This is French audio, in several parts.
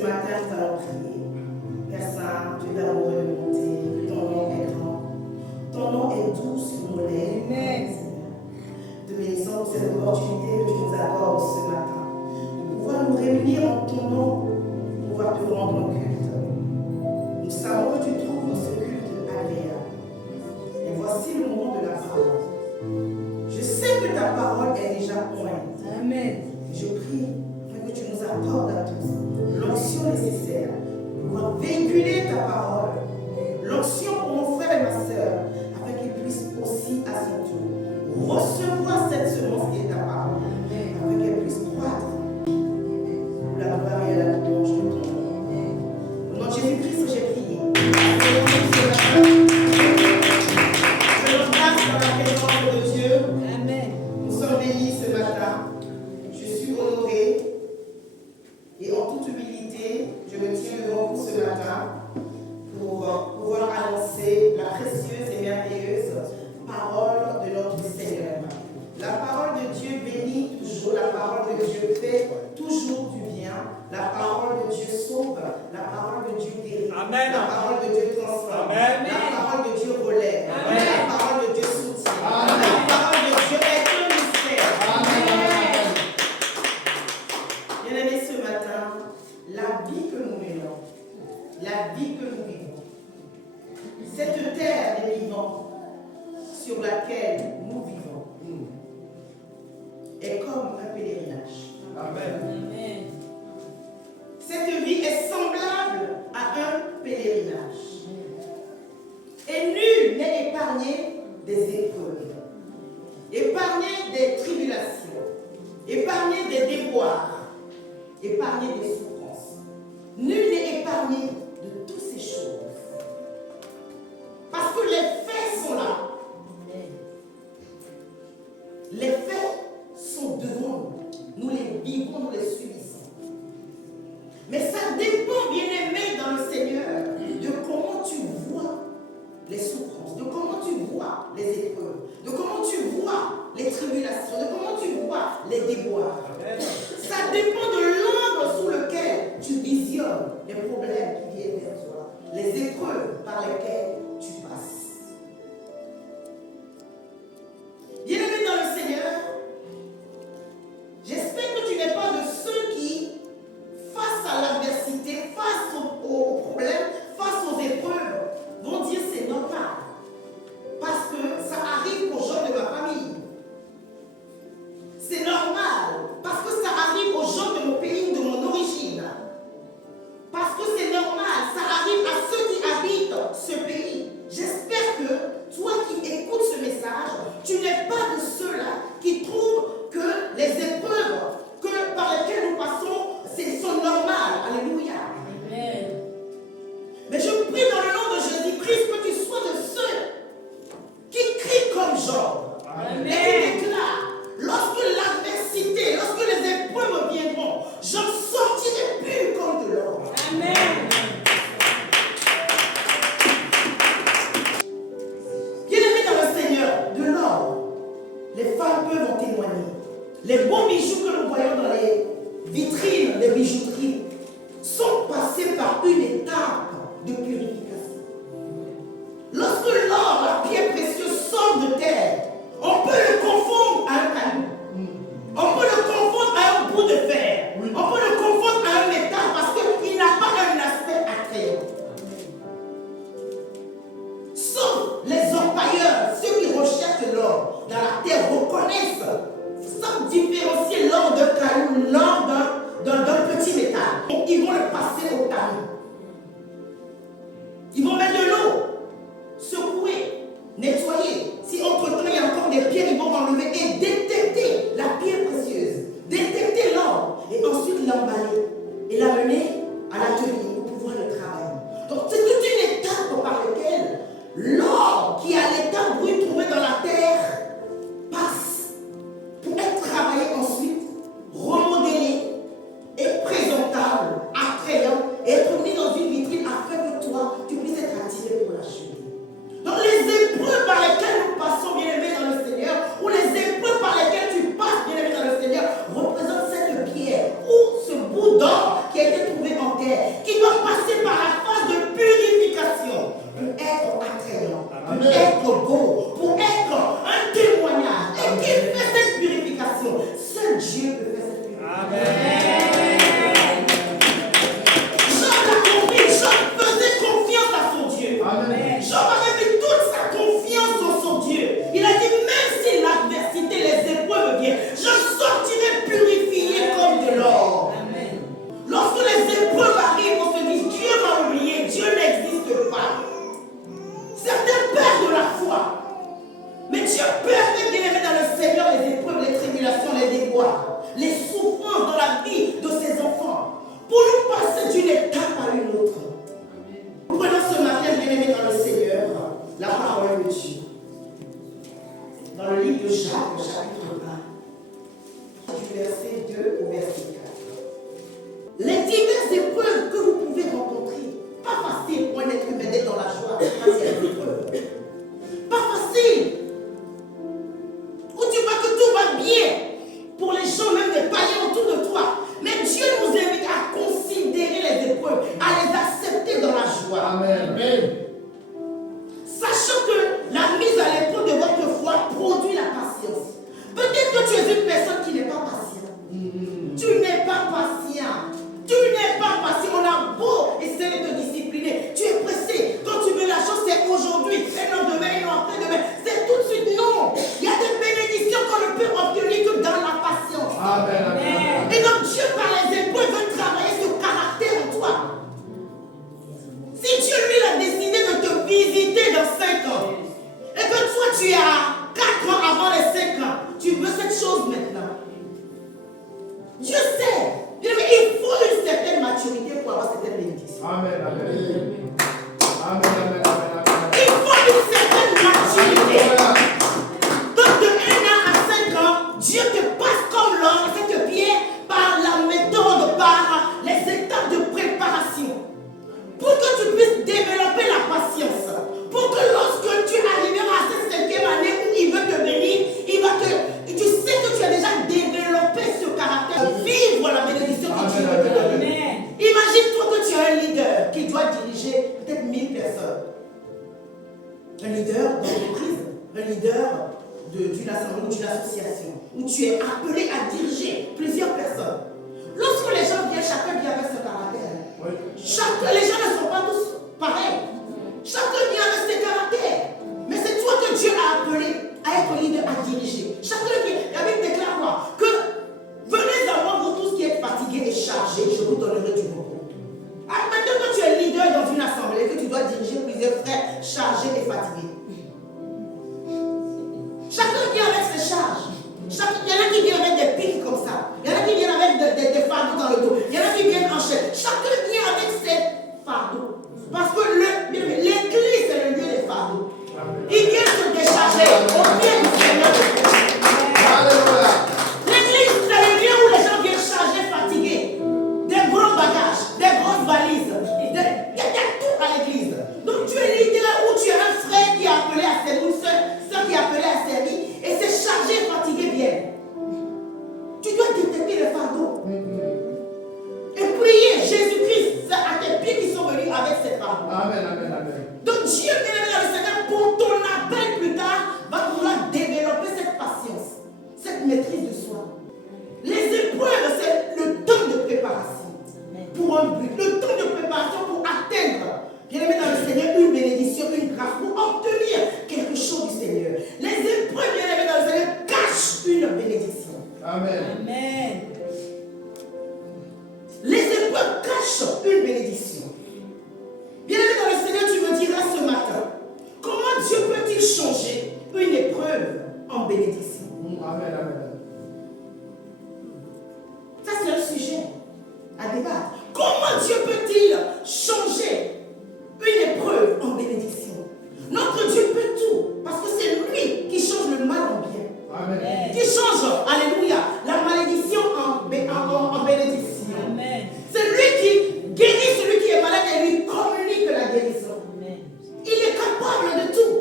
ce matin, nous allons prier. Père Saint, Dieu d'amour et de bonté, que ton nom est grand. Ton nom est doux sur nos lèvres. Amen. Te bénissons pour cette opportunité que tu nous accordes ce matin. De pouvoir nous réunir en ton nom, pour pouvoir te rendre culte. Nous savons que tu trouves ce culte agréable. Et voici le moment de la parole. Je sais que ta parole est déjà pointe. Amen. Je prie que tu nous accordes à tous l'onction nécessaire pour pouvoir véhiculer ta parole. L'onction pour mon frère et ma soeur, afin qu'ils puissent aussi à son tour recevoir cette semence qui est ta parole, afin qu'elle puisse croître. Pour la gloire et la louange de ton nom. Au nom de Jésus-Christ, j'ai prié. Je me place dans la présence de Dieu. Amen. Nous sommes bénis ce matin. Je suis honoré et en toute humilité, je me tiens devant vous ce matin pour pouvoir annoncer la précieuse et merveilleuse parole de notre Seigneur. La parole de Dieu bénit toujours, la parole de Dieu fait toujours du bien, la parole de Dieu sauve, la parole de Dieu guérit, Amen. La parole de Dieu transforme, Amen. La parole de Dieu relève, Amen. La parole de Dieu soutient, Amen. La parole de Dieu est un mystère. Amen. Bien-aimés, ce matin, la vie que nous menons, la vie que nous vivons, cette terre des vivants sur laquelle nous vivons est comme un pèlerinage. Amen. Cette vie est semblable à un pèlerinage. Et nul n'est épargné des épreuves, épargné des tribulations, épargné des déboires, épargné des souffrances. Nul n'est épargné de toutes ces choses. Parce que les faits sont là. Les faits sont devant nous. Nous les vivons, nous les subissons. Mais ça dépend, bien-aimé dans le Seigneur, de comment tu vois les souffrances, de comment tu vois les épreuves, de comment tu vois les tribulations, de comment tu vois les déboires. Ça dépend de l'angle sous lequel tu visionnes les problèmes qui viennent vers toi, les épreuves par lesquelles tu passes. Bien-aimé dans le Seigneur, j'espère que tu n'es pas de ceux qui, face à l'adversité, face aux problèmes, face aux épreuves, vont dire c'est normal. Parce que ça arrive aux gens de ma famille. C'est normal. Parce que ça arrive aux gens de mon pays ou de mon origine. Parce que c'est normal. Ça arrive à ceux qui habitent ce pays. guerre, qui doit passer par la phase de purification pour être attrayant, pour être beau, pour être un témoignage. Et qui fait cette purification? Seul Dieu peut faire cette purification. Amen. Job l'a compris, Job faisait confiance à son Dieu. Amen. Job avait mis toute sa confiance en son Dieu. Il a dit, même si l'adversité, les épreuves viennent, je sortirai purifié comme de l'or. Lorsque les épreuves arrivent, on se dit, Dieu m'a oublié, Dieu n'existe pas. Certains perdent la foi. Mais Dieu permet, bien aimé dans le Seigneur, les épreuves, les tribulations, les déboires, les souffrances dans la vie de ses enfants, pour nous passer d'une étape à une autre. Nous prenons ce matin, bien aimé dans le Seigneur, la parole de Dieu. Dans le livre de Jacques, chapitre 1, du verset 2 au verset 4. Les diverses épreuves que vous pouvez rencontrer, pas facile pour un être humain d'être dans la joie face à les épreuves. Pas facile. Où tu vois que tout va bien pour les gens, même des païens autour de toi. Mais Dieu nous invite à considérer les épreuves, à les accepter dans la joie. Amen. Sachant que la mise à l'épreuve de votre foi produit la patience. Peut-être que tu es une personne qui n'est pas patiente. Tu n'es pas patient. Tu n'es pas patient. On a beau essayer de te discipliner. Tu es pressé. Quand tu veux la chose, c'est aujourd'hui. C'est non demain, et non après-demain. C'est tout de suite non. Il y a des bénédictions qu'on ne peut obtenir que dans la patience. Amen. Amen. Et donc Dieu, par les épreuves, veut travailler ce caractère en toi. Si Dieu, lui, a décidé de te visiter dans 5 ans, et que toi, tu as 4 ans avant les 5 ans, tu veux cette chose maintenant. Dieu sait. Il faut une certaine maturité pour avoir cette bénédiction. Amen. Amen. Amen. Amen. Amen. Il faut une certaine maturité. Donc de 1 an à 5 ans, Dieu te passe comme l'or, cette pierre, par la méthode, par les étapes de préparation. Pour que tu puisses développer la patience. Pour que lorsque tu arriveras à cette 5e année où il veut te bénir, tu sais que tu as déjà développé ce caractère de vivre la bénédiction que Dieu veut te donner. Imagine-toi que tu as un leader qui doit diriger peut-être 1000 personnes. Un leader d'entreprise, un leader d'une assemblée ou d'une association, où tu es appelé à diriger plusieurs personnes. Lorsque les gens viennent, chacun vient avec ce caractère. Oui. Les gens ne sont pas tous pareils. Chacun vient avec ses caractères. Mais c'est toi que Dieu a appelé à être leader, à diriger. Chacun vient. La Bible déclare quoi? Que venez à moi, vous tous qui êtes fatigués et chargés, je vous donnerai du repos. Maintenant que tu es leader dans une assemblée, que tu dois diriger plusieurs frères chargés et fatigués. Chacun vient avec ses charges. Il y en a qui viennent avec des pics comme ça. Il y en a qui viennent avec des fardeaux dans le dos. Il y en a qui viennent en chaîne. Chacun vient avec ses fardeaux. Parce que l'église, c'est le lieu des fardeaux. Ils viennent se décharger au pied du Seigneur. L'église, c'est le lieu où les gens viennent charger, fatigués. Des gros bagages, des grosses valises. Il y a tout à l'église. Donc tu es leader où tu as un frère qui est appelé à servir, une soeur qui est appelée à servir. Et c'est chargé et fatigué viennent. Tu dois détecter le fardeau. Et prier Jésus-Christ, c'est à tes pieds qui sont venus avec ces fardeaux. Amen, amen, amen. Donc Dieu, bien-aimé dans le Seigneur, pour ton appel plus tard, va vouloir développer cette patience, cette maîtrise de soi. Les épreuves, c'est le temps de préparation pour un but, le temps de préparation pour atteindre, bien-aimé dans le Seigneur, une bénédiction, une grâce, pour obtenir quelque chose du Seigneur. Les épreuves, bien-aimé dans le Seigneur, cachent une bénédiction. Amen. Amen. Les épreuves cachent une bénédiction. Bien-aimé dans le Seigneur, tu me diras ce matin, comment Dieu peut-il changer une épreuve en bénédiction? Amen, amen. Ça, c'est un sujet à débattre. Comment Dieu peut-il changer une épreuve en bénédiction? Notre Dieu peut tout, parce que c'est lui qui change le mal en bien. Amen. Qui change, alléluia, la malédiction en bénédiction. Amen. C'est lui qui guérit celui qui est malade et lui communique la guérison. Amen. Il est capable de tout.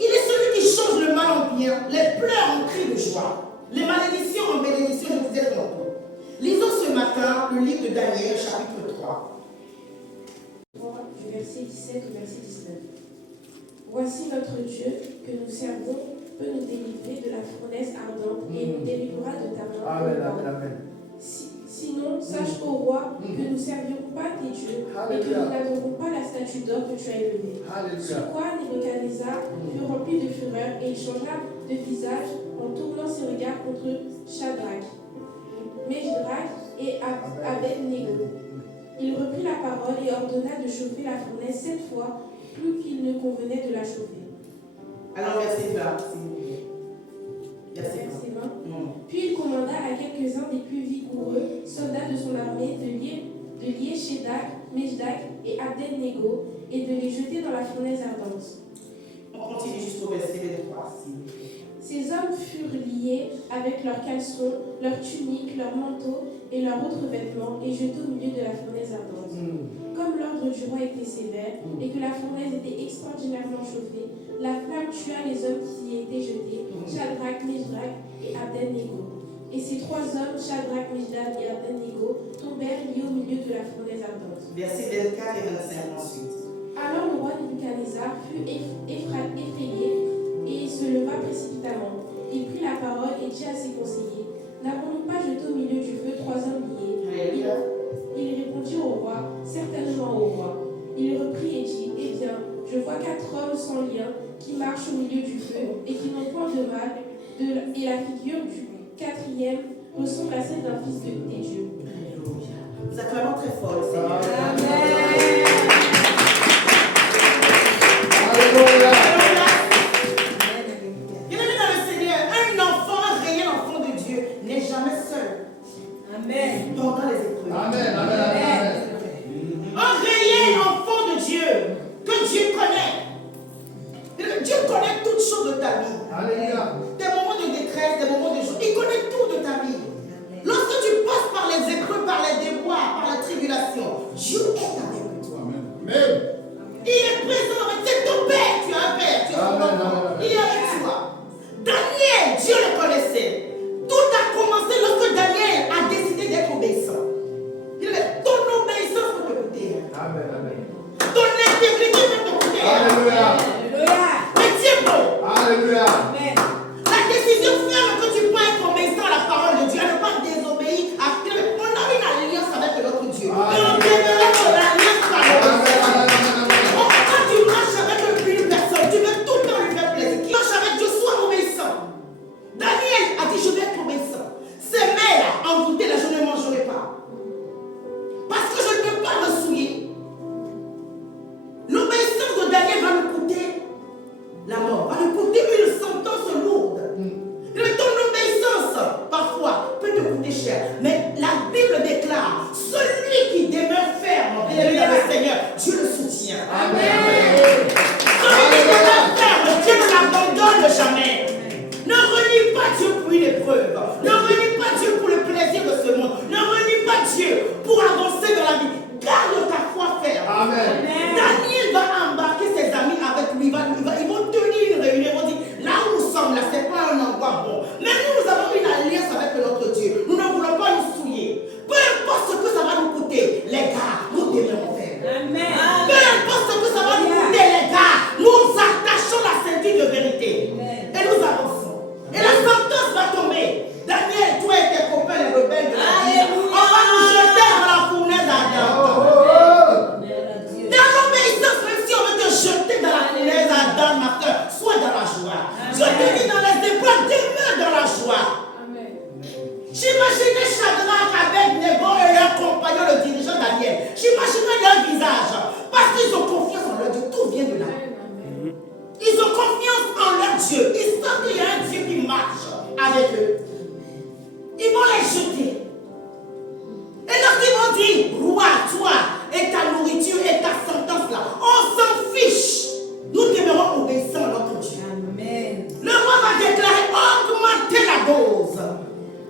Il est celui qui change le mal en bien, les pleurs en cris de joie, les malédictions en bénédiction. Je vous ai tantôt. Lisons ce matin maintenant le livre de Daniel, chapitre 3. Du verset 17 au verset 19. Voici notre Dieu que nous servons peut nous délivrer de la fournaise ardente et nous délivrera de ta main. Amen, amen, amen. Sinon, sache au roi que nous ne servions pas tes dieux et que nous n'adorons pas la statue d'or que tu as élevée. Sur quoi Nebuchadnezzar fut rempli de fureur et il changea de visage en tournant ses regards contre Shadrach, Meshach et Abed-Nego. Il reprit la parole et ordonna de chauffer la fournaise 7 fois plus qu'il ne convenait de la chauffer. Alors, verset 20, s'il vous plaît. Verset 20. Puis il commanda à quelques-uns des plus vigoureux soldats de son armée de lier Shadrach, Meshach et Abed-Nego et de les jeter dans la fournaise ardente. On continue jusqu'au verset 23, s'il vous plaît. Ces hommes furent liés avec leurs caleçons, leurs tuniques, leurs manteaux et leurs autres vêtements et jetés au milieu de la fournaise ardente. Comme l'ordre du roi était sévère et que la fournaise était extraordinairement chauffée, la flamme tua les hommes qui y étaient jetés, Shadrach, Meshach et Abed-Nego. Et ces 3 hommes, Shadrach, Meshach et Abed-Nego, tombèrent liés au milieu de la fournaise ardente. Versets 24 et 25 ensuite. Alors le roi Nebuchadnezzar fut effrayé et se leva précipitamment. Il prit la parole et dit à ses conseillers, n'avons-nous pas jeté au milieu du feu 3 hommes liés? Il répondit au roi, certainement au roi. Il reprit et dit, eh bien, je vois 4 hommes sans lien qui marchent au milieu du feu et qui n'ont point de mal, et la figure du 4e ressemble à celle d'un fils des dieux. Nous acclamons très fort le Seigneur. Amen. Alléluia. Bien-aimé dans le Seigneur, un enfant, un réel enfant de Dieu n'est jamais seul. Amen. Pendant les épreuves. Amen, amen, amen. Un réel enfant de Dieu que Dieu connaît. Dieu connaît toutes choses de ta vie. Alléluia. Des moments de détresse, des moments de joie. Il connaît tout de ta vie. Lorsque tu passes par les épreuves, par les déboires, par la tribulation, Dieu est avec toi. Amen. Il est présent avec toi. C'est ton père. Tu as un père. Tu es ton enfant. Il est avec toi. Daniel, Dieu le connaissait. Tout a commencé lorsque Daniel a décidé d'être obéissant. Il avait ton obéissance pour te coûter. Amen, amen. Ton intégrité pour te coûter. Alléluia. Mais Dieu est bon. Alléluia. La décision ferme que tu prends être obéissant à la parole de Dieu, à ne pas désobéir à Dieu. On a une alliance avec notre Dieu. Et on demeurera dans l'alliance par le Seigneur. Quand tu marches avec une personne, tu veux tout le temps lui faire plaisir. Qui marche avec Dieu, sois obéissant. Daniel a dit, je vais être obéissant. Ces mères envoûtées, là, je ne mangerai pas. Parce que je ne peux pas me souiller. L'obéissance de Daniel va nous coûter la mort, va nous coûter une sentence lourde. Ton obéissance, parfois, peut te coûter cher. Mais la Bible déclare, celui qui demeure ferme, bien-aimé dans le Seigneur, Dieu le soutient. Amen. Celui qui demeure ferme, Dieu ne l'abandonne jamais. Ne renie pas Dieu pour une épreuve. Ne renie pas Dieu pour le plaisir de ce monde. Ne renie pas Dieu pour avancer dans la vie. Garde ta foi ferme. Amen. Daniel va embarquer ses amis avec lui. Ils vont tenir une réunion. Ils vont dire, là où nous sommes, là, ce n'est pas un endroit bon. Mais nous avons une alliance avec notre Dieu. Nous ne voulons pas nous souiller. Peu importe ce que ça va nous coûter, les gars, nous demeurons fermes. Peu importe ce que ça va nous coûter, les gars, nous attachons la ceinture de vérité. Et nous avançons. Et la sentence va tomber. Daniel, toi et tes copains, les rebelles de la vie, on va nous jeter dans la fournaise ardente. Dans l'obéissance, même si on veut te jeter dans la fournaise ardente, ma soeur, sois dans la joie. Je te dis dans les épreuves, demeure dans la joie. J'imaginais Shadrach, Abed-Nego et leur compagnon, le dirigeant Daniel. J'imaginais leur visage. Parce qu'ils ont confiance en leur Dieu. Tout vient de là. Ils ont confiance en leur Dieu. Ils savent qu'il y a un Dieu qui marche avec eux. Ils vont les jeter. Et lorsqu'ils vont dire, roi, toi et ta nourriture et ta sentence là, on s'en fiche. Nous demeurons obéissants à notre Dieu. Amen. Le roi va déclarer, augmenter la dose.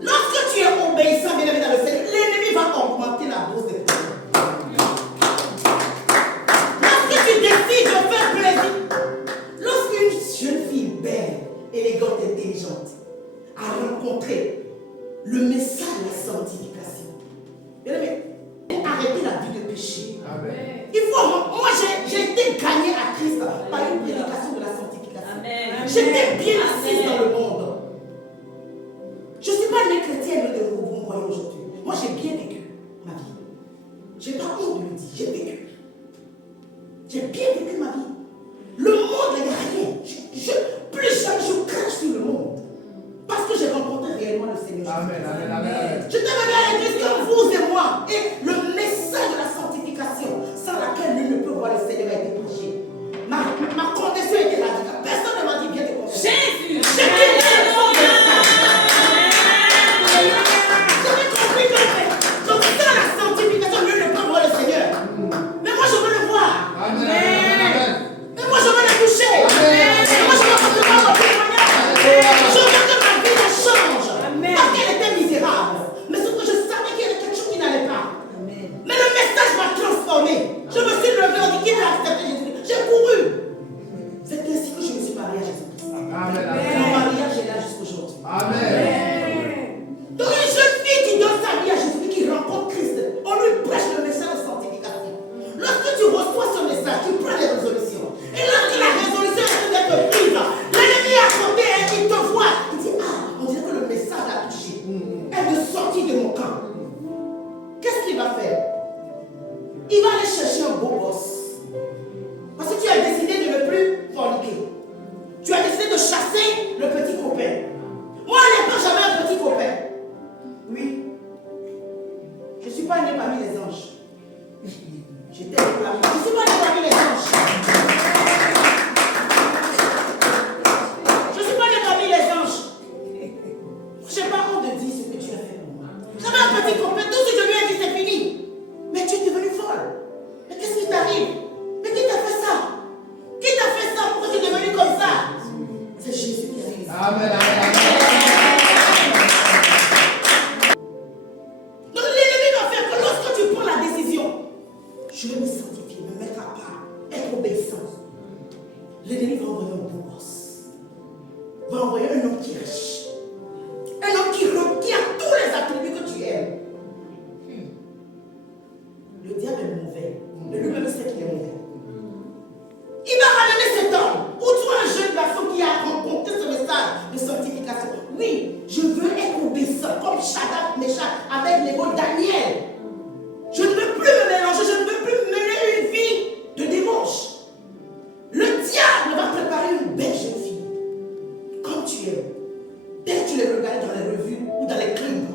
Lorsque tu es obéissant, bien évidemment, dans le Seigneur, l'ennemi va augmenter la dose de toi. Lorsque tu décides de faire plaisir, lorsqu'une jeune fille belle, élégante, intelligente a rencontré le message de la sanctification, bien péché. Amen. Il faut, moi j'ai été gagné à Christ par une prédication de la sanctification. J'étais bien assise dans le monde. Je ne suis pas née chrétienne de vous me voyez aujourd'hui. Moi j'ai bien vécu ma vie. Je n'ai pas honte de le dire, j'ai vécu. J'ai bien vécu ma vie. Le monde, il n'y a rien. Plus jamais je crache sur le monde. Parce que j'ai rencontré réellement le Seigneur. Amen. Amen. Amen. Je t'ai venu à l'église comme vous et moi. Et le message de la sanctification, sans laquelle nul ne peut voir le Seigneur, a été prêché. Ma condition était radicale. Personne ne m'a dit viens te convertir. Jésus! J'ai quitté le monde de la j'avais compris que donc sans la sanctification, nul ne peut voir le Seigneur. Mais moi je veux le voir. Amen. Amen. Mais moi je veux le toucher. Mais moi je veux recevoir mon témoignage. Je veux que ma vie change. Parce qu'elle était misérable. Mais ce que je savais qu'il y avait quelque chose qui n'allait pas. Mais le message m'a transformé. Je me suis levé, on dit qu'il a accepté Jésus. J'ai couru. C'est ainsi que je me suis mariée à Jésus-Christ. Amen. Mon mariage est là jusqu'aujourd'hui. Amen. Donc une jeune fille qui donne sa vie à Jésus, qui rencontre Christ, on lui prêche le message de sanctification. Lorsque tu reçois ce message, tu prends des résolutions. Et lorsque la résolution est en train d'être prise, l'ennemi à côté, il te voit. Il dit, ah, on dirait que le message a touché. Elle de sortir de mon camp. Qu'est-ce qu'il va faire? Il va aller chercher un beau boss. Parce que tu as décidé de ne plus forniquer. Tu as décidé de chasser le petit copain. Moi, à l'époque, j'avais un petit copain. Oui. Je ne suis pas née parmi les anges. J'étais réclamée. Je ne suis pas née parmi les anges. Je ne suis pas née parmi les anges. Je n'ai pas honte de dire ce que tu as fait pour moi. J'avais un petit copain. Tout ce que je lui ai dit, c'est fini. Mais tu es devenue folle. Mais qu'est-ce qui t'arrive? Mais qui t'a fait ça? Qui t'a fait ça? Pourquoi tu es devenue comme ça? C'est Jésus qui a fait ça. Amen. Amen. Donc l'ennemi va faire que lorsque tu prends la décision, je vais me sanctifier, me mettre à part, être obéissant. L'ennemi va envoyer un beau gosse. Va envoyer un homme qui est riche. Un homme qui a tous les attributs que tu aimes. Le diable est mauvais. Mais lui-même sait qu'il est mauvais. Il va ramener cet homme. Ou toi, un jeune garçon qui a rencontré ce message de sanctification. Oui, je veux être obéissant comme Shadrach, Meshach, avec les mots Daniel. Je ne veux plus me mélanger, je ne veux plus mener une vie de débauche. Le diable va préparer une belle jeune fille. Comme tu es. Dès que tu les regardes dans les revues ou dans les clips.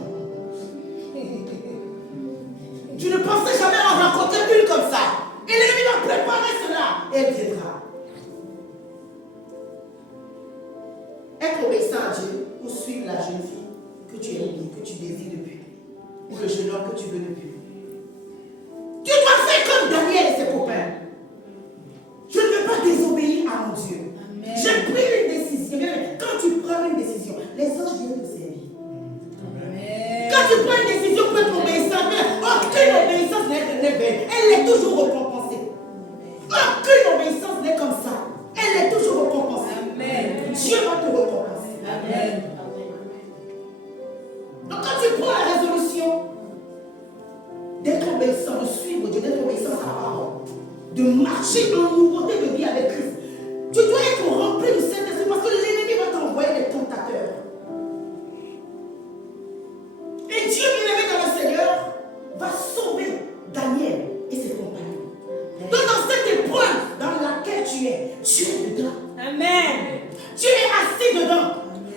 Tu ne pensais jamais en rencontrer une comme ça. Et l'ennemi va préparer cela. Et elle viendra. Être obéissant à Dieu ou suivre la jeune fille que tu aimes, que tu désires depuis. Ou le jeune homme que tu veux depuis. Tu dois faire comme Daniel et ses copains. Je ne veux pas désobéir à mon Dieu. J'ai pris une décision. Quand tu prends une décision, les anges viennent te servir. Quand tu prends une décision pour être obéissant, aucune obéissance n'est belle. Elle est toujours récompensée. Aucune obéissance n'est comme ça. Elle est toujours récompensée. Amen. Dieu va te récompenser. Amen. Donc quand tu prends la résolution d'être obéissant, de suivre Dieu, d'être obéissant à sa parole, de marcher en nouveauté de vie avec Christ, tu dois être rempli de Saint-Esprit parce que l'ennemi va t'envoyer des tentateurs. Et Dieu, bien-aimé dans le Seigneur, va sauver Daniel et ses compagnons. Donc dans cette épreuve dans laquelle tu es dedans. Amen. Tu es assis dedans.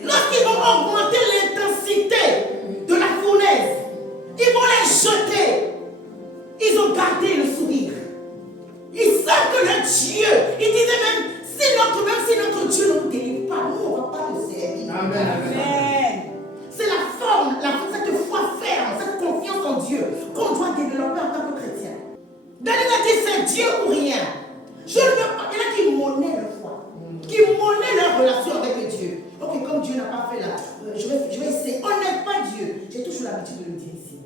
Lorsqu'ils vont augmenter l'intensité de la fournaise, ils vont les jeter. Ils ont gardé le sourire. Ils savent que leur Dieu, ils disaient même si notre Dieu ne nous délivre pas, nous on ne va pas le servir. Amen. Amen. C'est la forme, cette foi ferme, cette confiance en Dieu qu'on doit développer en tant que chrétien. Daniel a dit c'est Dieu ou rien. Je ne veux pas. Il y en a qui monnaient leur foi, qui monnaient leur relation avec Dieu. Ok, comme Dieu n'a pas fait là, je vais essayer. On n'est pas Dieu. J'ai toujours l'habitude de le dire ici.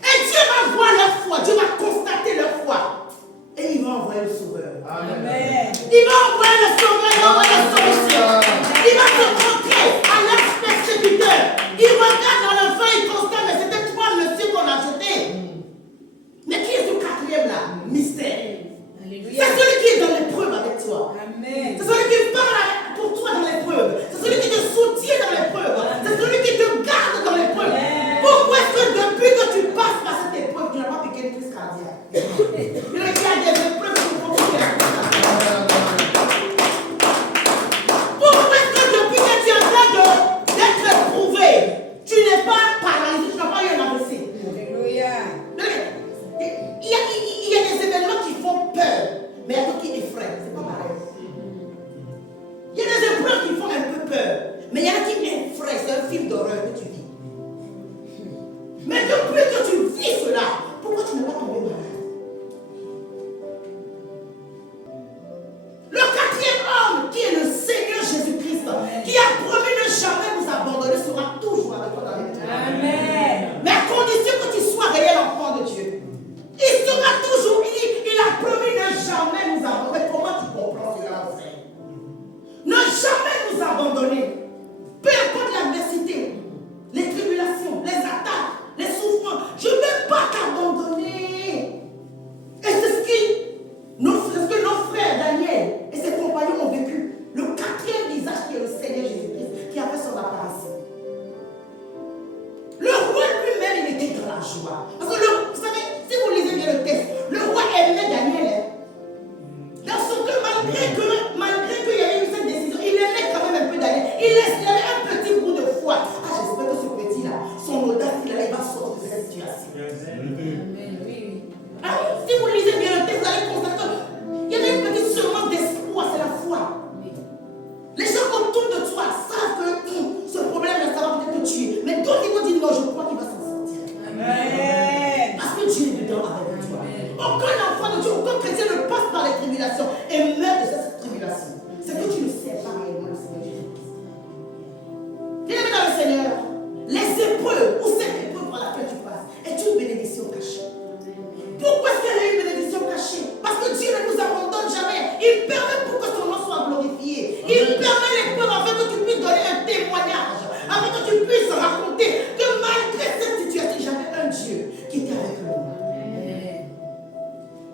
Et Dieu va voir leur foi, Dieu va constater leur foi. Et il va envoyer le sauveur. Amen. Il va envoyer le sauveur, il va envoyer la solution. Il va te montrer à leur persécuteur. Il regarde dans le feu, il constate, mais c'était toi, monsieur, qu'on a jeté. Mais qui est ce quatrième là? mystère. Alléluia. C'est celui qui est dans l'épreuve avec toi. Amen. C'est celui qui parle pour toi dans l'épreuve. C'est celui qui te soutient dans l'épreuve. C'est celui qui te garde dans l'épreuve. Pourquoi est-ce que depuis que tu passes par cette épreuve, tu n'as pas piqué une crise cardiaque? Il y a des épreuves qui vont piquer la crise cardiaque. Pourquoi est-ce que depuis que tu es en train d'être éprouvé, tu n'es pas paralysé, tu n'as pas eu un AVC? Alléluia. Il y a des événements qui font peur, mais il y a d'autres qui effraient. C'est pas pareil. Il y a des épreuves qui font un peu peur, mais il y en a qui effraient. C'est un film d'horreur que tu vis. Mais depuis que tu vis cela, pourquoi tu n'es pas tombé malade? Le quatrième homme, qui est le Seigneur Jésus-Christ, qui a promis ne jamais nous abandonner, sera toujours avec toi dans les temps. Amen. Mais à condition que tu sois réel enfant de Dieu. Il sera toujours, il a promis ne jamais nous abandonner. Mais comment tu comprends cela, mon frère? Ne jamais nous abandonner. Peu importe l'adversité, les tribulations, les attaques, les souffrances, je ne vais pas t'abandonner. Et c'est ce que nos frères Daniel et ses compagnons ont vécu. Le quatrième visage qui est le Seigneur Jésus-Christ, qui a fait son apparition. Le roi lui-même, il était dans la joie. Parce que vous savez, si vous lisez bien le texte, le roi aimait Daniel. Dans son cœur, malgré qu'il y avait eu cette décision, il aimait quand même un peu Daniel. Il avait un petit bout de foi. Ah, j'espère que ce petit-là, son audace, il va sortir de cette situation. Amen. Oui. Ah, si vous lisez bien le texte, vous allez constater qu'il y avait une petite semence d'espoir, c'est la foi. Les gens autour de toi savent que ce problème, ça va peut-être te tuer. Mais d'autres ils vont dire non, je crois qu'il va s'en sortir. Amen. Parce que Dieu est dedans avec toi. Aucun enfant de Dieu, aucun chrétien ne passe par les tribulations et meurt de cette tribulation. C'est que tu ne sais pas réellement le Seigneur Jésus-Christ. Bien-aimé dans le Seigneur, les épreuves ou cette épreuve par laquelle tu passes est une bénédiction cachée. Pourquoi est-ce qu'elle est une bénédiction cachée? Parce que Dieu ne nous abandonne jamais. Il permet pour que son nom soit glorifié. Il permet l'épreuve afin que tu puisses donner un témoignage, afin que tu puisses raconter que malgré cette situation, j'avais un Dieu qui était avec moi.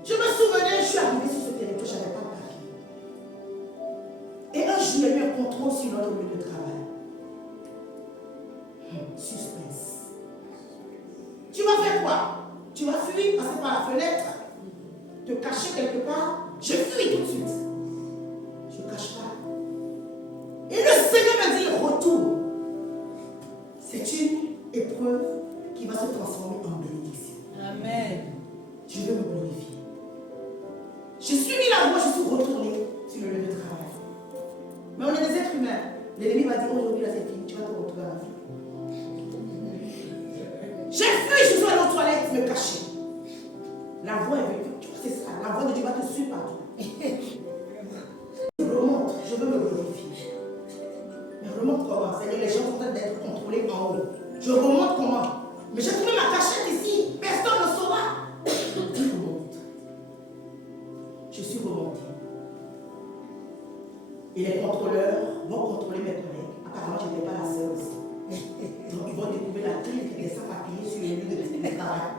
Je me souvenais, je suis arrivée sur ce territoire, je n'avais pas de papier. Et un jour, il y a eu un contrôle sur notre lieu de travail. Suspense. Tu vas faire quoi? Tu vas fuir, passer par la fenêtre, te cacher quelque part. Je fuis tout de suite. Je ne cache pas. Et le Seigneur m'a dit, retourne. C'est une épreuve qui va se transformer en bénédiction. Amen. Je veux me glorifier. J'ai suivi la voie, je suis retournée sur le lieu de travail. Mais on est des êtres humains. L'ennemi va dire, aujourd'hui, là, c'est fini, tu vas te retrouver à la vie. J'ai fui, je suis allée aux toilettes me cacher. La voix est venue. Tu vois, c'est ça. La voix de Dieu va te suivre partout. Je remonte, je veux me glorifier. Mais remonte comment? C'est-à-dire les gens sont en train d'être contrôlés en haut. Je remonte comment? Mais j'ai trouvé ma cachette ici. Personne ne saura. Je remonte. Je suis remontée. Et les contrôleurs vont contrôler mes collègues. Apparemment, je n'étais pas la seule aussi. Donc, ils vont découvrir la clinique des sans-papiers sur le lieu de travail.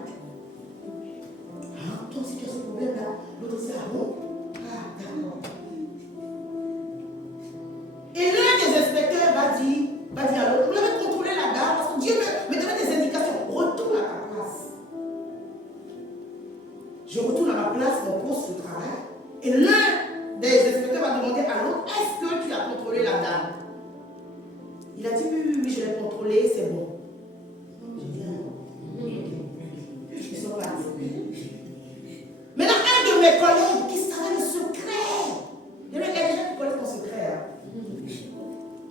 Ah, toi aussi, tu as ce problème-là. L'autre aussi, ah bon? Ah, d'accord. Et l'un des inspecteurs va dire à l'autre, vous l'avez contrôlé la dame, parce que Dieu me donnait des indications. Retourne à ta place. Je retourne à ma place, mon poste de travail. Et l'un des inspecteurs va demander à l'autre, est-ce que tu as contrôlé la dame? Il a dit, oui, je l'ai contrôlé, c'est bon. J'ai dit, non. Ils sont partis. Maintenant, un de mes collègues qui savait le secret. Il y a des gens qui connaissent mon secret. Hein.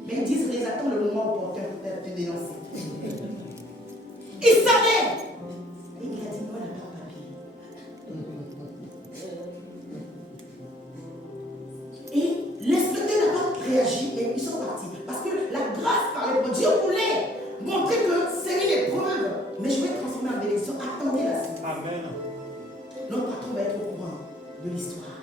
Mais ils disent, ils attendent le moment opportun pour te dénoncer. Il savait. Et il a dit, non, elle n'a pas de papier. Et l'inspecteur n'a pas réagi et ils sont partis. Parce que la grâce par l'épreuve, Dieu voulait montrer que c'est une épreuve. Mais je vais transformer en bénédiction. Attendez la suite. Amen. Notre patron va être au courant de l'histoire.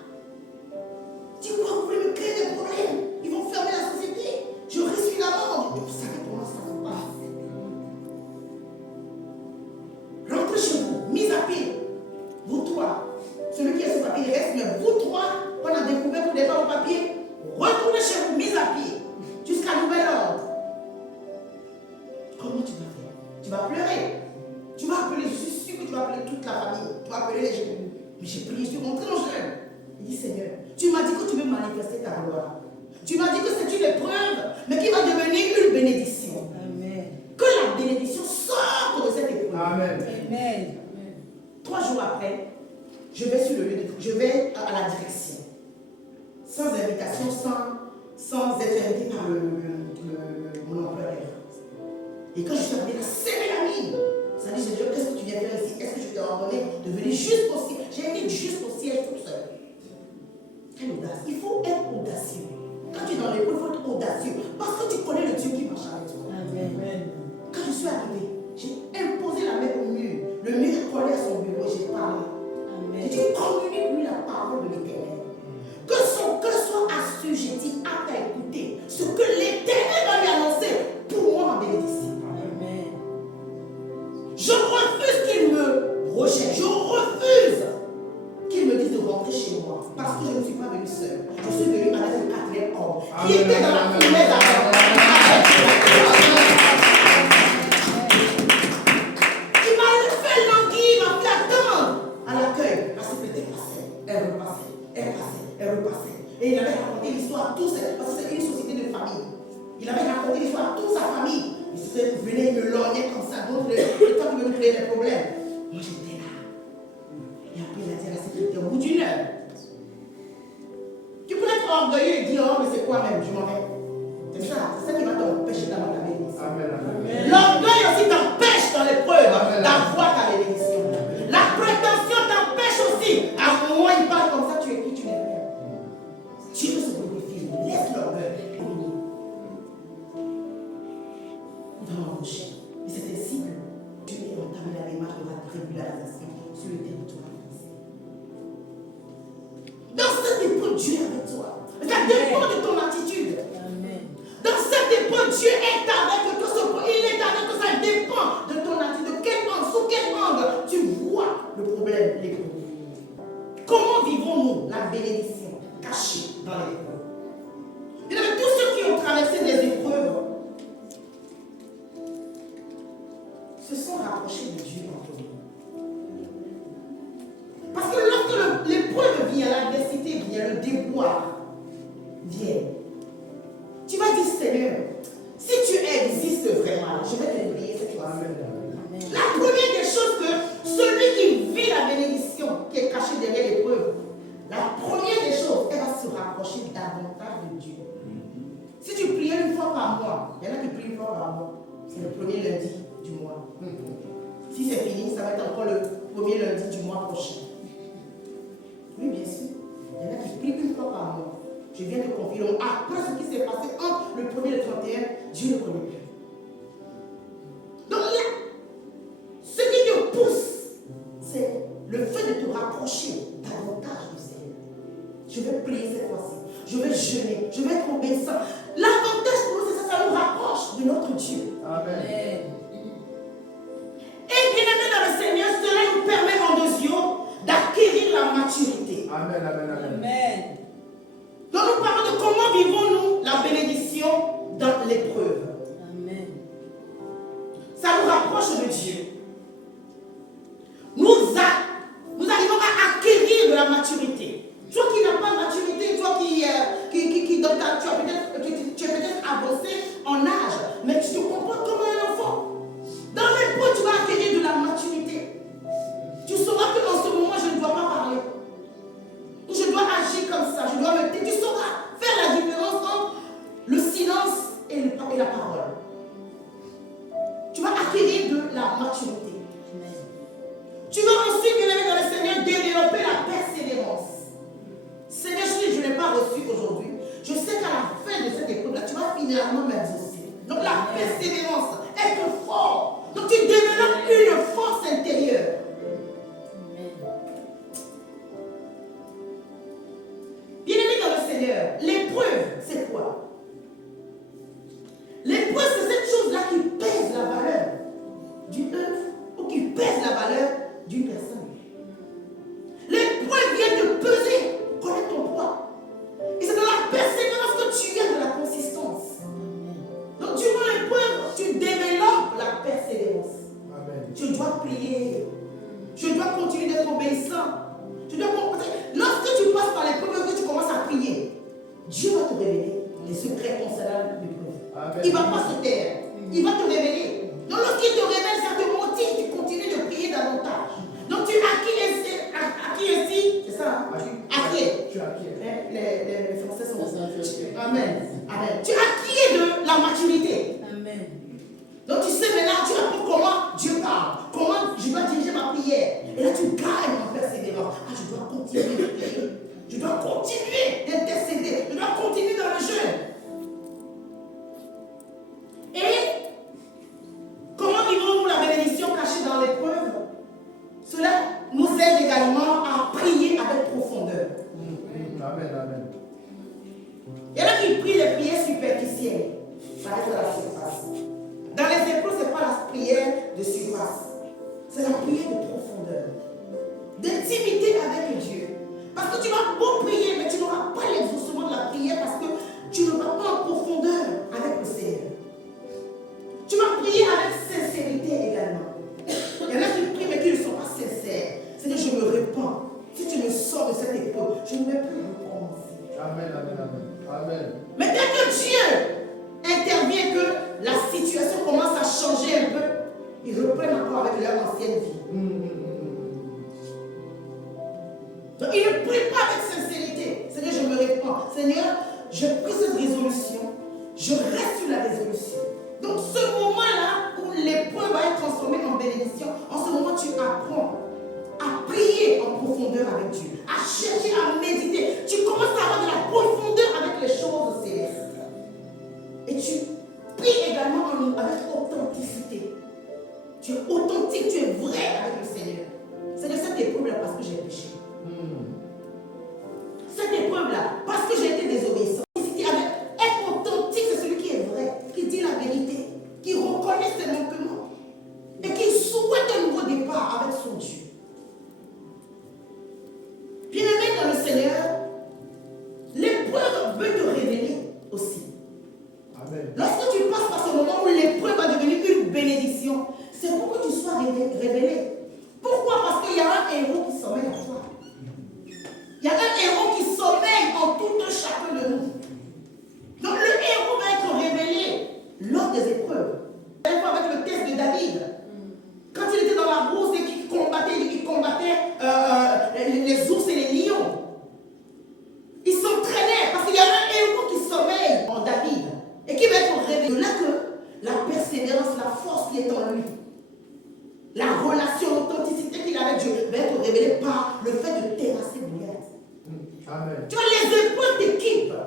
Tu vois, vous voulez me créer des problèmes. Ils vont fermer la société. Je risque la mort. Vous savez comment ça se passe. Rentrez chez vous, mise à pied. Vous trois, celui qui mais vous trois, on a découvert que vous n'êtes pas au papier, retournez chez vous, mise à pied, jusqu'à nouvel ordre. Comment tu vas faire? Tu vas pleurer. Tu vas appeler, je suis sûr que tu vas appeler toute la famille. Tu vas appeler les gens. Mais j'ai prié, je suis rentré en jeûne. Il dit, Seigneur, tu m'as dit que tu veux manifester ta gloire. Tu m'as dit que c'est une épreuve, mais qui va devenir une bénédiction. Amen. Que la bénédiction sorte de cette épreuve. Amen. Amen. 3 jours après, je vais sur le lieu de je vais à la direction. Sans invitation, sans être invité par mon employeur. Et quand je suis arrivée, il a serré la mine. Ça dit, j'ai dit, qu'est-ce que tu viens faire ici? Est-ce que je t'ai ordonné de venir juste au siège? J'ai mis juste au siège toute seule. Quelle audace. Il faut être audacieux. Quand tu es dans l'école, il faut être audacieux. Parce que tu connais le Dieu qui marche avec toi. Amen. Quand je suis arrivée, j'ai imposé la main au mur. Le mur est collé à son bureau et j'ai parlé. J'ai dit, communique-lui la parole de l'Éternel. Que son cœur soit assujetti à écouter ce que l'Éternel va lui annoncer pour moi, ma bénédiction. Amen. Je refuse qu'il me rejette. Je refuse qu'il me dise de rentrer chez moi. Parce que je ne suis pas venue seule. Je suis venue avec le 4e homme qui était dans la promesse d'avant. Il m'a fait languir, il m'a fait attendre à l'accueil. La secrétaire passait, elle repassait, elle passait, elle repassait. Et il avait raconté l'histoire à tous, parce que c'est une société de famille. Il avait raconté l'histoire à toute sa famille. Il venait me lorgner comme ça, d'autres, le temps qu'il veut me créer des problèmes. Moi j'étais là. Et après il a dit à la secrétaire, au bout d'une heure, tu pourrais être orgueilleux et dire, oh mais c'est quoi même, je m'en vais. C'est ça qui va t'empêcher d'avoir ta bénédiction. L'orgueil aussi t'empêche dans l'épreuve d'avoir ta bénédiction. La prétention t'empêche aussi. À moi, il parle comme ça, tu es qui, tu n'es rien. Dieu se glorifie, laisse l'orgueil. Il va m'embaucher. Et c'est ainsi que Dieu a entamé la démarche de la régularisation sur le territoire français. Dans cette épreuve, Dieu est avec toi. Ça dépend de ton attitude. Dans cette épreuve, Dieu est avec toi. Il est avec toi. Ça dépend de ton attitude. De quel angle, sous quel angle tu vois le problème, l'épreuve. Comment vivons-nous la bénédiction cachée dans l'épreuve? Et avec tous ceux qui ont traversé des épreuves se sont rapprochés de Dieu entre nous. Parce que lorsque l'épreuve vient, l'adversité vient, le déboire vient, tu vas dire, Seigneur, si tu existes vraiment, je vais te prier cette fois-ci. La première des choses que celui qui vit la bénédiction, qui est caché derrière l'épreuve, la première des choses, elle va se rapprocher davantage de Dieu. Si tu priais une fois par mois, il y en a qui prient une fois par mois, c'est le premier lundi du mois. Si c'est fini, ça va être encore le premier lundi du mois prochain. Oui, bien sûr. Il y en a qui prient une fois par mois. Je viens de confier. Après ce qui s'est passé entre le 1er et le 31, Dieu ne connaît plus. Donc là, ce qui te pousse, c'est le fait de te rapprocher davantage du Seigneur. Je vais prier cette fois-ci. Je vais jeûner. Je vais être obéissant. L'avantage pour nous, c'est ça, ça nous rapproche de notre Dieu. Amen. Et bien aimé dans le Seigneur, cela nous permet en 2 jours d'acquérir la maturité. Amen, amen, amen. Amen. Donc nous parlons de comment vivons-nous la bénédiction dans l'épreuve. Amen. Ça nous rapproche de Dieu. Nous arrivons à acquérir de la maturité. Toi qui n'as pas de maturité, toi qui dans ta, tu es peut-être avancé en âge, mais tu te comportes comme un enfant. Dans l'épreuve, tu vas acquérir de la maturité. Tu sauras que dans ce moment, je ne dois pas parler. Ou je dois agir comme ça. Je dois me taire. Tu sauras faire la différence entre le silence et la parole. Tu vas acquérir de la maturité. Tu vas ensuite, bien aimé dans le Seigneur, développer la persévérance. Tu dois comprendre. Lorsque tu passes par l'épreuve, que tu commences à prier, Dieu va te révéler les secrets concernant l'épreuve. Il ne va pas se taire. Il va te révéler. Donc lorsqu'il te révèle, ça te motive, tu continues de prier davantage. Donc tu acquiers ici, c'est ça, hein? Tu acquiers. Les Français sont Amen. Amen. Tu acquiers de la maturité. Amen. Donc tu sais maintenant, tu apprends comment Dieu parle, comment je dois diriger ma prière. Et là tu gagnes en persévérance. Ah, je dois continuer de prier. Je dois continuer d'intercéder. Je dois continuer dans le jeûne. Et comment vivons-nous la bénédiction cachée dans l'épreuve? Cela nous aide également à prier avec profondeur. Amen, amen. Il y en a qui prient les prières superficielles. Ça reste à la surface. Dans les épreuves, ce n'est pas la prière de surface. C'est la prière de profondeur. D'intimité avec Dieu. Parce que tu vas beau prier, mais tu n'auras pas l'exaucement de la prière parce que tu ne vas pas en profondeur avec le Seigneur. Tu vas prier avec sincérité également. Il y en a qui prient mais qui ne sont pas sincères. C'est-à-dire, je me répands. Si tu me sors de cette épreuve, je ne vais plus recommencer. Amen, amen, amen. Amen. Mais dès que Dieu intervient, que la situation commence à changer un peu, ils reprennent encore avec leur ancienne vie. Donc ils ne prient pas avec sincérité. Seigneur, je me répands. Seigneur, je prie cette résolution. Je reste sur la résolution. Donc ce moment-là où l'épreuve va être transformée en bénédiction, en ce moment tu apprends à prier en profondeur avec Dieu, à chercher, à méditer. Tu commences à avoir de la profondeur avec les choses célestes. Et tu pries également avec authenticité. Tu es authentique, tu es vrai avec le Seigneur. Seigneur, cette épreuve-là, parce que j'ai péché. Cette épreuve-là, parce que j'ai été désobéissant. Être authentique, c'est celui qui est vrai, qui dit la vérité, qui reconnaît ses manquements et qui souhaite un nouveau départ avec son Dieu. Bien-aimé dans le Seigneur, l'épreuve veut te révéler aussi. Amen. Lorsque tu passes par ce moment où l'épreuve va devenir une bénédiction, c'est pour que tu sois révélé. Pourquoi? Parce qu'il y a un héros qui sommeille en toi. Il y a un héros qui sommeille en tout un chacun de nous. Donc le héros va être révélé lors des épreuves. Avec le test de David. Quand il était dans la brousse et qu'il combattait, les ours et les lions. Il s'entraînait parce qu'il y a un héros qui sommeille en David et qui va être révélé. Là que la persévérance, la force qui est en lui, la relation, l'authenticité qu'il a avec Dieu va être révélée par le fait de terrasser Goliath. Amen. Tu vois, les épreuves t'équipent.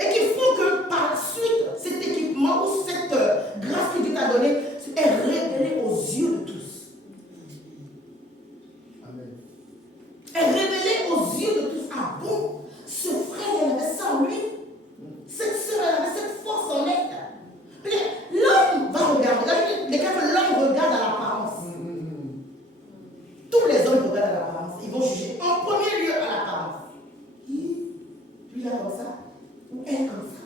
Et qu'il faut que par la suite, cet équipement ou cette grâce que Dieu t'a donnée est révélée aux yeux de tous. Amen. Est révélée aux yeux de tous. Ah bon, ce frère, il avait ça en lui. Cette soeur, elle avait cette force en elle. L'homme va regarder. Les gars, l'homme regarde à l'apparence. Tous les hommes regardent à l'apparence. Ils vont juger en premier lieu à l'apparence. Lui là comme ça, ou elle comme ça.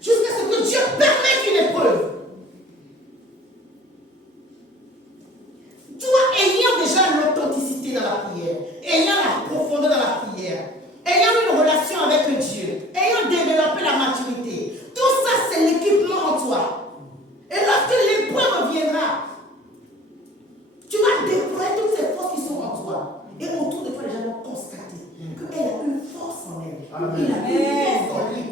Jusqu'à ce que Dieu permette une épreuve. Toi, ayant déjà l'authenticité dans la prière, ayant la profondeur dans la prière, ayant une relation avec Dieu, ayant développé la maturité, tout ça c'est l'équipement en toi. Et lorsque l'épreuve viendra, tu vas déployer toutes ces forces qui sont en toi. Et autour de toi, les gens vont constater qu'elle a une force en elle. Amen. Il a une force en lui.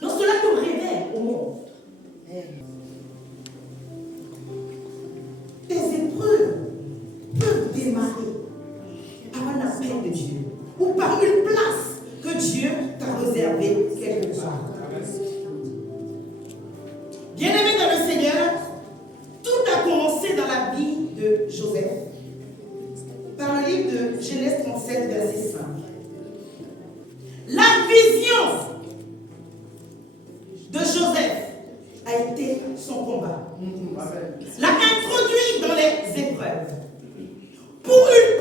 Donc cela te révèle au monde. Tes épreuves peuvent démarrer par un appel de Dieu ou par une place que Dieu t'a réservée quelque part. Bien-aimé dans le Seigneur, tout a commencé dans la vie de Joseph par le livre de Genèse 37, verset 5. La vision de Joseph a été son combat. Amen. L'a introduit dans les épreuves pour une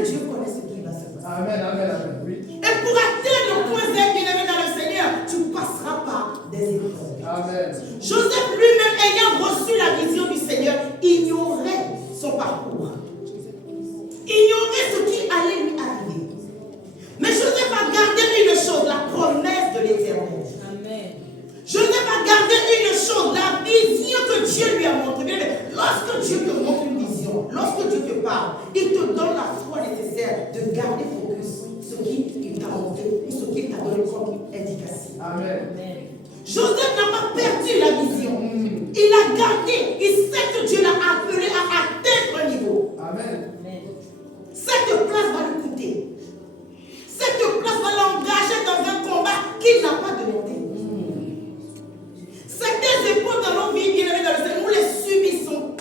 Seul Dieu connaît ce qui va se passer. Amen, amen, amen. Oui. Et pour atteindre le point Z, bien-aimé dans le Seigneur, tu passeras par des épreuves. Amen. Joseph lui-même, ayant reçu la vision du Seigneur, ignorait son parcours. Ignorait ce qui allait lui arriver. Mais Joseph a gardé une chose, la promesse de l'Éternel. Amen. Joseph a gardé une chose, la vision que Dieu lui a montrée. Bien, mais lorsque Dieu te montre une vision, lorsque Dieu te parle, il te donne la foi nécessaire de garder focus ce qu'il t'a montré ou ce qu'il t'a donné comme indication. Amen. Joseph n'a pas perdu la vision. Il a gardé. Il sait que Dieu l'a appelé à atteindre un niveau. Amen. Cette place va lui coûter. Cette place va l'engager dans un combat qu'il n'a pas demandé. Certaines épreuves dans nos vies, bien aimés dans le Seigneur, nous les subissons.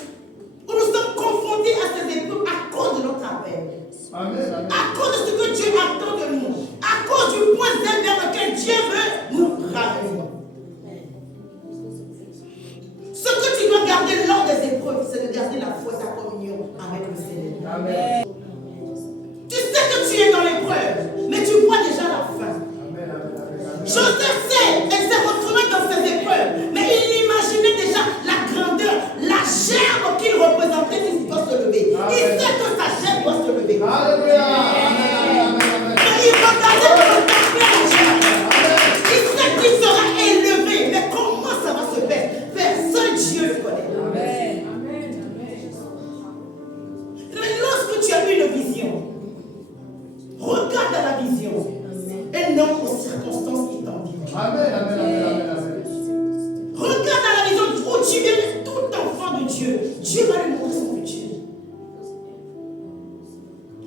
Nous sommes confrontés à ces épreuves à cause de notre appel. Amen. Amen. À cause de ce que Dieu attend de nous. À cause du point Z vers lequel Dieu veut nous ramener. Ce que tu dois garder lors des épreuves, c'est de garder la foi, ta communion avec le Seigneur. Amen. Tu sais que tu es dans l'épreuve, mais tu vois déjà la fin. Amen. Amen. Joseph sait, elle s'est retrouvée dans ses épreuves, mais il imaginait déjà la grandeur, la gerbe qu'il représentait qui doit se lever. Il sait que sa gerbe doit se lever. Alléluia. Amen. Mais il regardait pour le taper la gerbe. Il sait qu'il sera élevé, mais comment ça va se faire? Seul Dieu le connaît. Amen. Mais lorsque tu as une vision, regarde à la vision et non aux circonstances qui t'environnent. Amen. Amen. Amen. Amen. Regarde à la vision où tu viens, tout enfant de Dieu. Dieu va lui montrer son futur.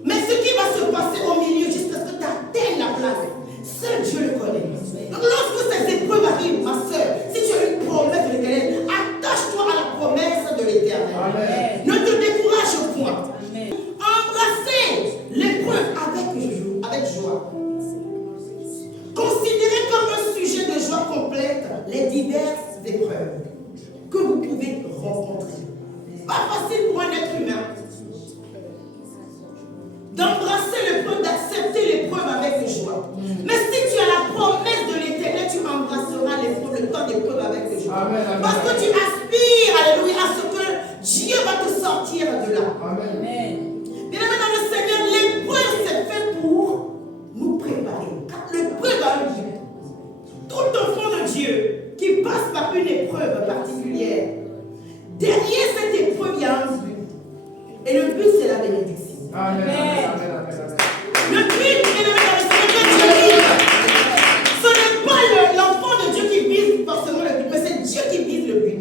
Mais ce qui va se passer au milieu jusqu'à ce que tu atteignes la place, seul Dieu le connaît. Donc lorsque ces épreuves arrivent, ma soeur, si tu as une promesse de l'Éternel, attache-toi à la promesse de l'Éternel. Amen. Ne te décourage point. Amen. Embrassez l'épreuve avec joie. Considérez comme un sujet de joie complète les diverses épreuves que vous pouvez rencontrer. Pas facile pour un être humain d'embrasser l'épreuve, d'accepter l'épreuve avec joie. Mais si tu as la promesse de l'Éternel, tu embrasseras l'épreuve, le temps d'épreuve avec joie. Amen, amen. Parce que tu aspires, alléluia, à ce que Dieu va te sortir de là. Amen. Amen. Bien-aimé dans le Seigneur, l'épreuve c'est fait pour nous préparer. Car l'épreuve a un but. Tout enfant de Dieu qui passe par une épreuve particulière, derrière cette épreuve, il y a un but. Et le but, c'est la bénédiction. Amen. Amen. Amen. Le but, bien-aimé dans le Seigneur, que Dieu vise. Ce n'est pas l'enfant de Dieu qui vise forcément le but, mais c'est Dieu qui vise le but.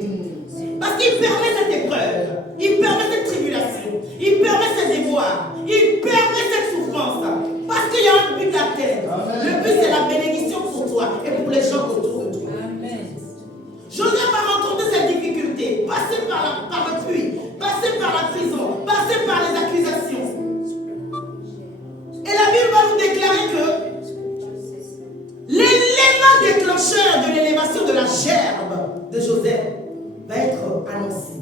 Parce qu'il permet cette épreuve, il permet cette tribulation, il permet ces déboires, il permet cette souffrance. Parce qu'il y a un but à terre. Le but, c'est la bénédiction pour toi et pour les gens autour de toi. Amen. Joseph a rencontré cette difficulté, passé par le puits, passé par la prison, passé par les accusations. Et la Bible va nous déclarer que l'élément déclencheur de l'élévation de la gerbe de Joseph va être annoncé.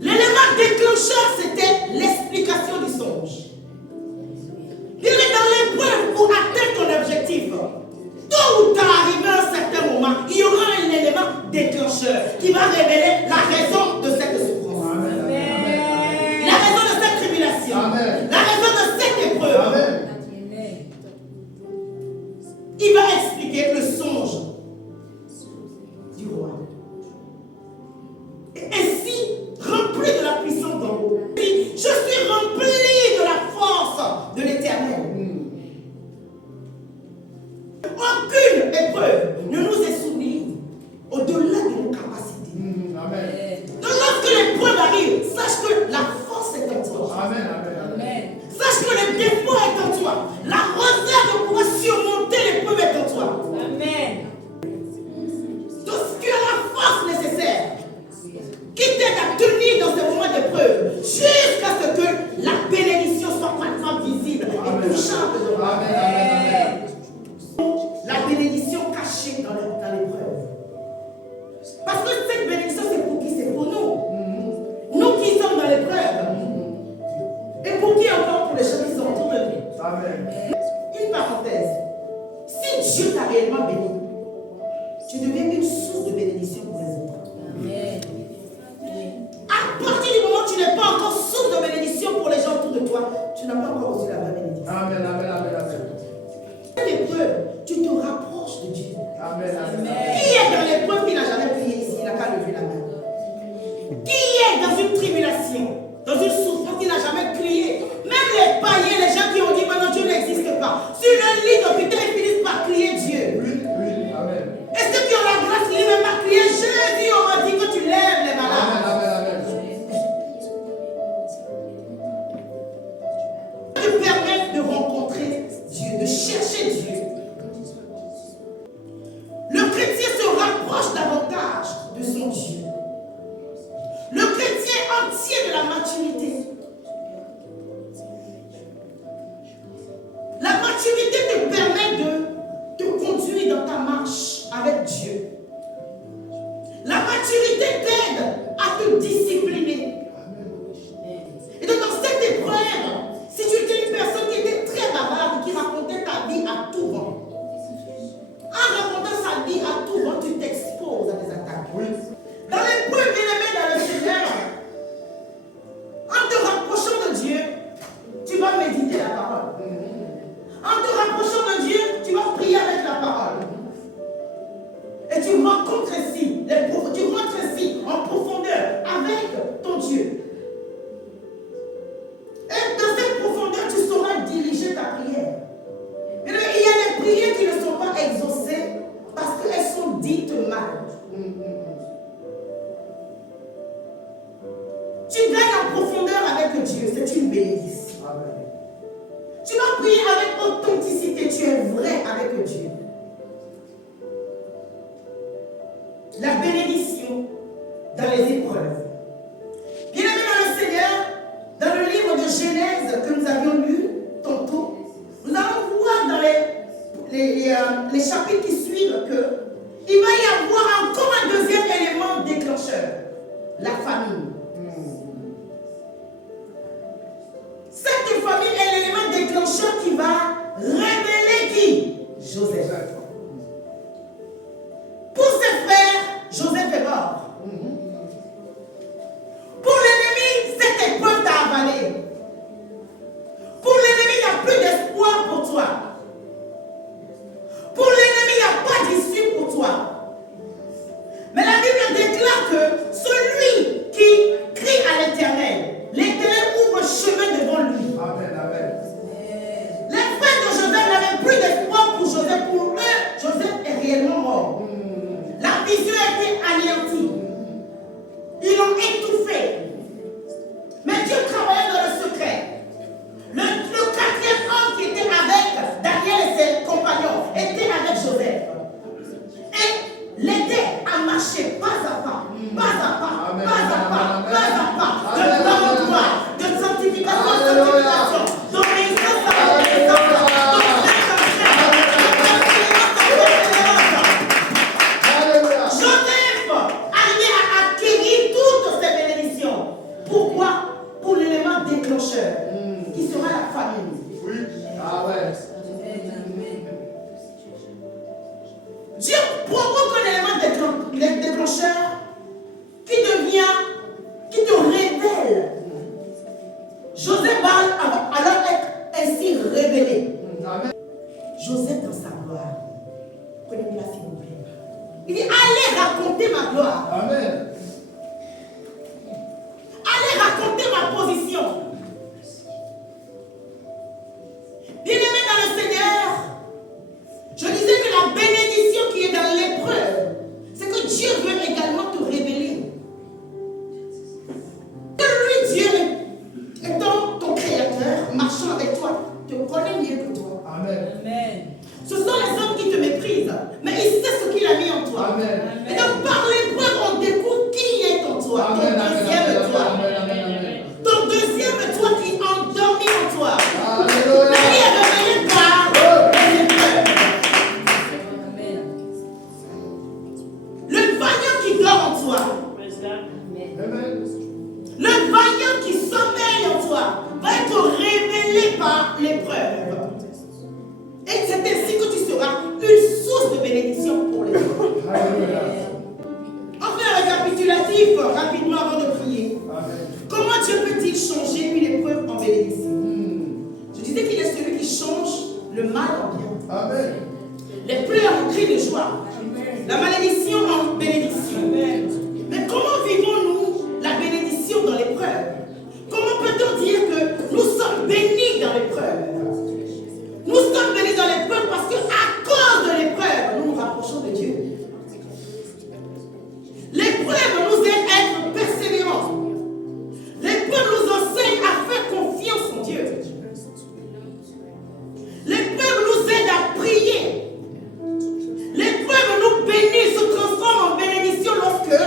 L'élément déclencheur, c'était l'explication du songe. Il est dans l'épreuve pour atteindre ton objectif. Tôt ou tard, arrivé à un certain moment, il y aura un élément déclencheur qui va révéler la raison de cette souffrance. Amen. La raison de cette tribulation. Amen. La raison de cette épreuve. Amen. Il va expliquer le songe du roi. Et ainsi, rempli de la puissance d'en haut. Je suis rempli de la force de l'Éternel. Aucune épreuve ne nous est soumise au-delà de nos capacités. Amen. Donc lorsque l'épreuve arrive, sache que la force est en toi. Amen. Amen. Amen. Sache que le défaut est en toi. La réserve de pouvoir surmonter l'épreuve est en toi. Amen. Donc tu as la force nécessaire qui t'aide à tenir dans ces moments d'épreuve jusqu'à ce que la bénédiction soit maintenant visible et touchable. Amen. Amen. La bénédiction cachée dans l'épreuve. Parce que cette bénédiction, c'est pour qui? C'est pour nous. Nous qui sommes dans l'épreuve. Et Amen. Une parenthèse. Si Dieu t'a réellement béni, tu deviens une source de bénédiction pour les autres. Amen. À partir du moment où tu n'es pas encore source de bénédiction pour les gens autour de toi, tu n'as pas encore reçu la vraie bénédiction. Amen. Amen. Amen. Amen. Dans l'épreuve, tu te rapproches de Dieu. Amen. Amen. Qui est dans l'épreuve qui n'a jamais prié ici? Il n'a qu'à lever la main. Qui est dans une tribulation, dans une souffrance, qui n'a jamais crié? Même les païens, les gens qui ont dit maintenant Dieu n'existe pas, sur le lit d'hôpital, ils finissent par crier Dieu. Oui, oui. Amen. Est-ce que tu as la grâce de même à crier? Jésus, on m'a dit que tu lèves les Amen. malades. Amen. Amen. Te permettre de rencontrer Dieu, de chercher Dieu. Le chrétien se rapproche davantage de son Dieu. Le chrétien entier de la maturité. La maturité te permet de te conduire dans ta marche avec Dieu. La maturité t'aide à te discipliner. Et donc dans cette épreuve, si tu étais une personne qui était très bavarde, qui racontait ta vie à tout vent, en racontant sa vie à tout vent, tu t'exposes à des attaques. Oui. Dans l'épreuve, bien-aimé dans le Seigneur, en te rapprochant de Dieu, tu vas méditer la parole. En te rapprochant de Dieu, tu vas prier avec la parole. Et tu rencontres ici, tu rentres ici en profondeur avec ton Dieu. Et dans cette profondeur, tu sauras diriger ta prière. Mais il y a des prières qui ne sont pas exaucées parce qu'elles sont dites mal. Tu gagnes en profondeur avec Dieu, c'est une bénédiction. Amen. Tu vas prier avec authenticité, tu es vrai avec Dieu. La bénédiction dans les épreuves. Bien-aimés dans le Seigneur, dans le livre de Genèse que nous avions lu tantôt, nous allons voir dans les chapitres qui suivent qu'il va y avoir encore un deuxième élément déclencheur, la famine. Cette famille est l'élément déclencheur qui va révéler qui? Joseph. Pour ses frères, Joseph est mort. Pour l'ennemi, cette épreuve t'a avalé. Pour l'ennemi, il n'y a plus d'espoir pour toi. Pour l'ennemi, il n'y a pas d'issue pour toi. Mais la Bible déclare que celui qui crie à l'Éternel, l'Éternel ouvre un chemin devant lui. Amen. Amen. Les frères de Joseph n'avaient plus d'espoir pour Joseph. Pour eux, Joseph est réellement mort. La vision a été anéantie. Ils l'ont étouffé. Mais Dieu travaillait dans le secret. Le quatrième homme qui était avec Daniel et ses compagnons était avec Joseph. Et l'aidait à marcher pas à pas, pas à pas, Amen. pas à pas, pas à pas, de Amen. gloire en gloire, de sanctification en Alléluia. sanctification, d'obéissance à obéissance, Alléluia. Joseph arrivait à acquérir toutes ces bénédictions. Pourquoi? Pour l'élément déclencheur, qui sera la famille. Oui. Amen. Dieu provoque un élément déclencheur qui te révèle. Joseph va alors être ainsi révélé. Amen. Joseph dans sa gloire. Prenez-moi s'il vous plaît. Il dit, allez raconter ma gloire. Amen. Allez raconter ma position. Bien-aimé dans le Seigneur, je disais que la bénédiction qui est dans l'épreuve, c'est que Dieu veut également te révéler. Que lui, Dieu, étant ton créateur, marchant avec toi, te connaît mieux que toi. Amen. Amen. Ce sont les hommes qui te méprisent, mais il sait ce qu'il a mis en toi. Amen. Et donc par l'épreuve, on découvre qui est en toi, ton Amen. Amen. deuxième toi. Amen. Amen. Ton deuxième toi qui est endormi en toi. Alléluia. Mais qui est réveillé par les épreuves. Amen. Le vaillant qui dort en toi, Amen. le vaillant qui sommeille en toi, va être révélé par l'épreuve. mal en bien. Amen. Les pleurs en cris de joie. La malédiction en bénédiction. Mais comment vivons-nous la bénédiction dans l'épreuve? Comment peut-on dire que nous sommes bénis dans l'épreuve? Nous sommes bénis dans l'épreuve parce qu'à cause de l'épreuve, nous nous rapprochons de Dieu. L'épreuve nous aide à être persévérants. L'épreuve nous enseigne à faire confiance en Dieu. L'épreuve nous aide à prier. L'épreuve nous bénit, se transforme en bénédiction lorsque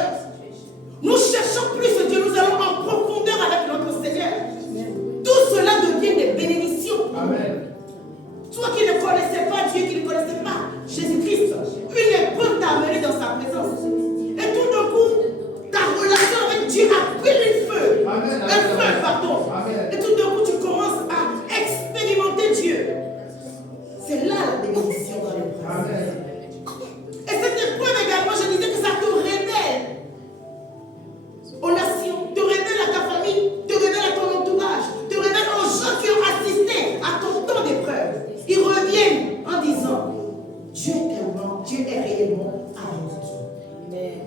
nous cherchons plus Dieu. Nous allons en profondeur avec notre Seigneur. Tout cela devient des bénédictions. Amen. Toi qui ne connaissais pas Dieu, qui ne connaissais pas Jésus-Christ, une épreuve t'a amené dans sa présence. Et tout d'un coup, ta relation avec Dieu a pris le feu. Amen. Un feu, pardon. Amen. Et tout d'un coup, tu commences à expérimenter Dieu. C'est là la bénédiction dans l'épreuve. Amen. Et cette épreuve également, je disais que ça te révèle aux nations, te révèle à ta famille, te révèle à ton entourage, te révèle aux gens qui ont assisté à ton temps d'épreuve. Ils reviennent en disant, Dieu est bon, Dieu est réellement avec nous. Amen.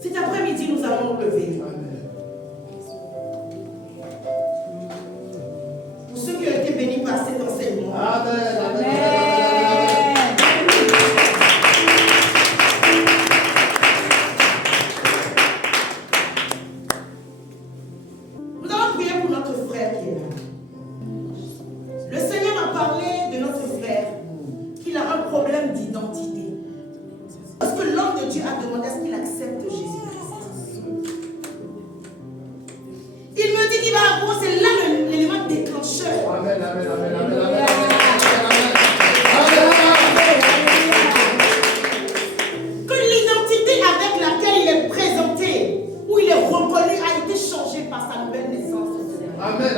Cet après-midi, nous allons nous lever. Amen. Pour ceux qui ont été bénis par cet enseignement, Amen. nous allons prier pour notre frère qui est là. Le Seigneur a parlé de notre frère qu'il a un problème d'identité. Parce que l'homme de Dieu a demandé à ce qu'il accepte Jésus-Christ. Il me dit qu'il va avoir, c'est là l'élément déclencheur. Amen. Amen. Amen. Amen. Amen. Que l'identité avec laquelle il est présenté, où il est reconnu, a été changée par sa nouvelle naissance. Amen.